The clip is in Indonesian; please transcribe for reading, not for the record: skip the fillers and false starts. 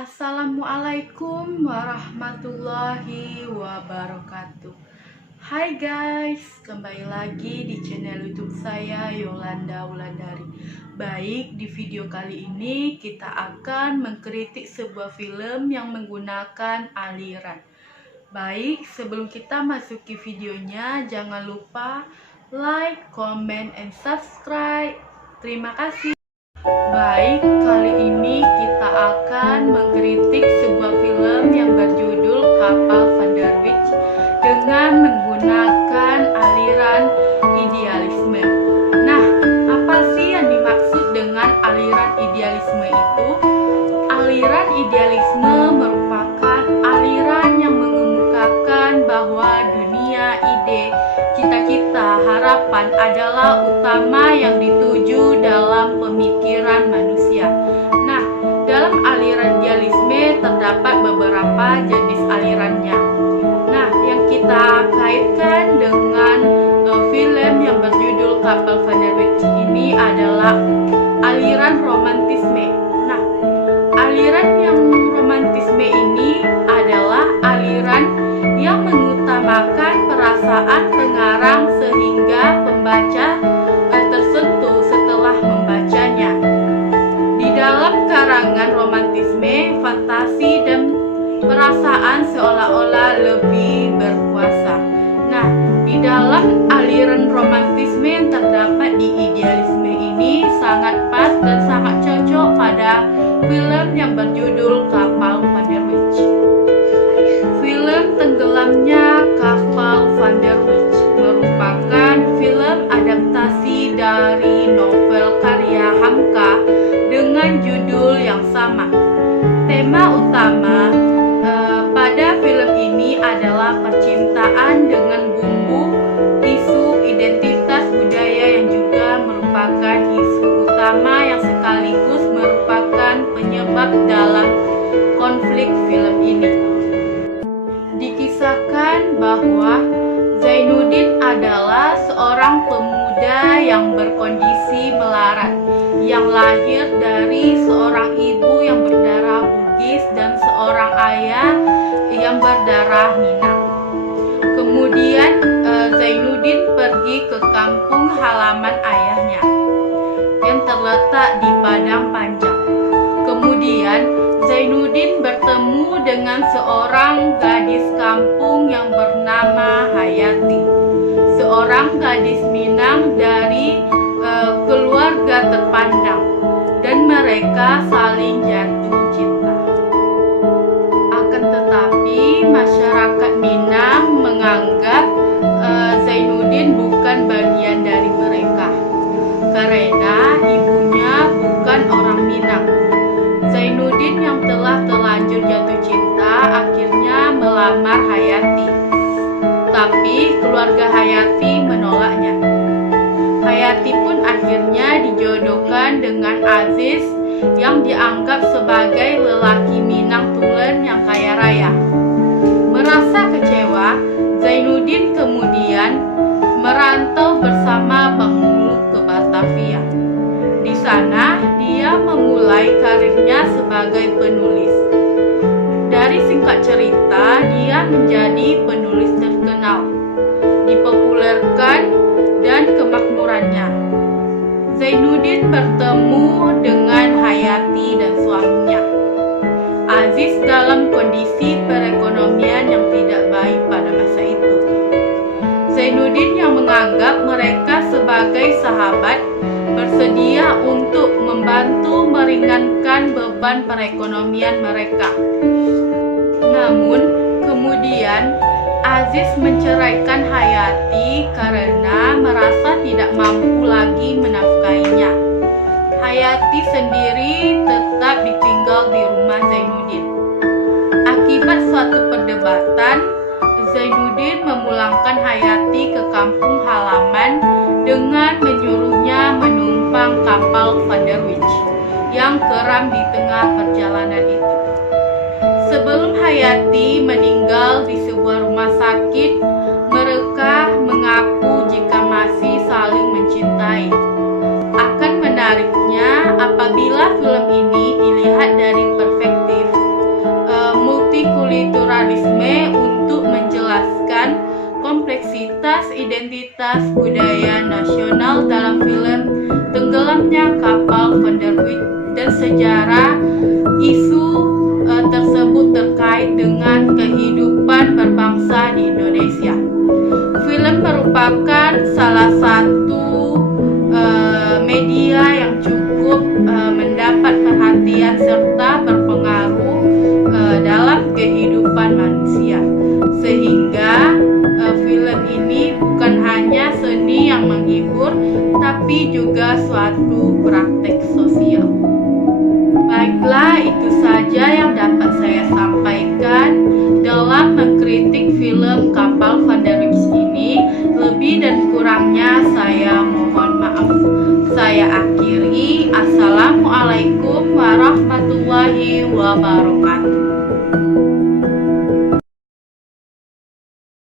Assalamualaikum warahmatullahi wabarakatuh. Hai guys, kembali lagi di channel YouTube saya Yolanda Wulandari. Baik, di video kali ini kita akan mengkritik sebuah film yang menggunakan aliran. Baik, sebelum kita masuki videonya, jangan lupa like, comment, and subscribe. Terima kasih. Baik, kali ini kita akan mengkritik sebuah film yang berjudul Kapal Van der Wijk dengan menggunakan aliran idealisme. Nah, apa sih yang dimaksud dengan aliran idealisme itu? Aliran idealisme merupakan aliran yang mengemukakan bahwa dunia, ide, cita-cita, harapan adalah utama yang dituju dalam pemikiran manusia. Nah, dalam aliran idealisme terdapat beberapa jenis alirannya. Nah, yang kita kaitkan dengan film yang berjudul Kapal Van der Wijk ini adalah aliran romantisme. Nah, aliran yang romantisme ini adalah aliran yang mengutamakan perasaan pengarang sehingga pembaca tersentuh setelah membacanya. Di dalam karangan romantisme, fantasi dan perasaan seolah-olah lebih berkuasa. Nah, di dalam aliran romantisme yang terdapat di idealisme ini sangat pas dan sangat cocok pada film yang berjudul Kapal Van der Wijk. Film Tenggelamnya Kapal Van der Wijk merupakan film adaptasi dari novel karya Hamka dengan judul yang sama. Tema utama pada film ini adalah percintaan dengan bumbu isu identitas budaya yang juga merupakan isu utama yang sekaligus merupakan penyebab dalam konflik film ini. Dikisahkan bahwa Zainuddin adalah seorang pemuda yang berkondisi melarat, yang lahir dari seorang ibu yang berdarah Bugis dan seorang ayah yang berdarah Minang. Kemudian Zainuddin pergi ke kampung halaman ayahnya yang terletak di Padang Panjang. Kemudian Zainuddin bertemu dengan seorang gadis kampung yang bernama Hayati, seorang gadis Minang dari keluarga terpandang, dan mereka saling jatuh cinta. Akan tetapi masyarakat Minang menganggap Zainuddin bukan bagian dari mereka karena ibunya bukan orang Minang. Zainuddin yang telah terlanjur jatuh cinta akhirnya melamar Hayati, tapi keluarga Hayati menolaknya. Hayati pun akhirnya dijodohkan dengan Aziz yang dianggap sebagai lelaki Minang Tulen yang kaya raya. Merasa kecewa, Zainuddin kemudian merantau bersama Bang Muluk ke Batavia. Di sana dia memulai karirnya sebagai penulis. Dari singkat cerita, dia menjadi penulis terkenal, dipopulerkan dan kemakmurannya. Zainuddin bertemu dengan Hayati dan suaminya Aziz dalam kondisi perekonomian yang tidak baik pada masa itu. Zainuddin yang menganggap mereka sebagai sahabat bersedia untuk membantu meringankan beban perekonomian mereka. Namun, kemudian Aziz menceraikan Hayati karena merasa tidak mampu lagi menafkainya. Hayati sendiri tetap ditinggal di rumah Zainuddin. Akibat suatu perdebatan, Zainuddin memulangkan Hayati ke kampung halaman dengan menyuruhnya menumpang kapal Van der Wijk yang keram di tengah perjalanan itu. Sebelum Hayati meninggal di sebuah rumah sakit, mereka mengaku jika masih saling mencintai. Akan menariknya apabila film ini dilihat dari perspektif sejarah isu tersebut terkait dengan kehidupan berbangsa di Indonesia. Film merupakan salah satu media yang cukup mendapat perhatian serta berpengaruh dalam kehidupan manusia, sehingga film ini bukan hanya seni yang menghibur, tapi juga suatu praktek sosial. Baiklah, itu saja yang dapat saya sampaikan dalam mengkritik film Kapal Van der Rips ini. Lebih dan kurangnya saya mohon maaf. Saya akhiri. Assalamualaikum warahmatullahi wabarakatuh.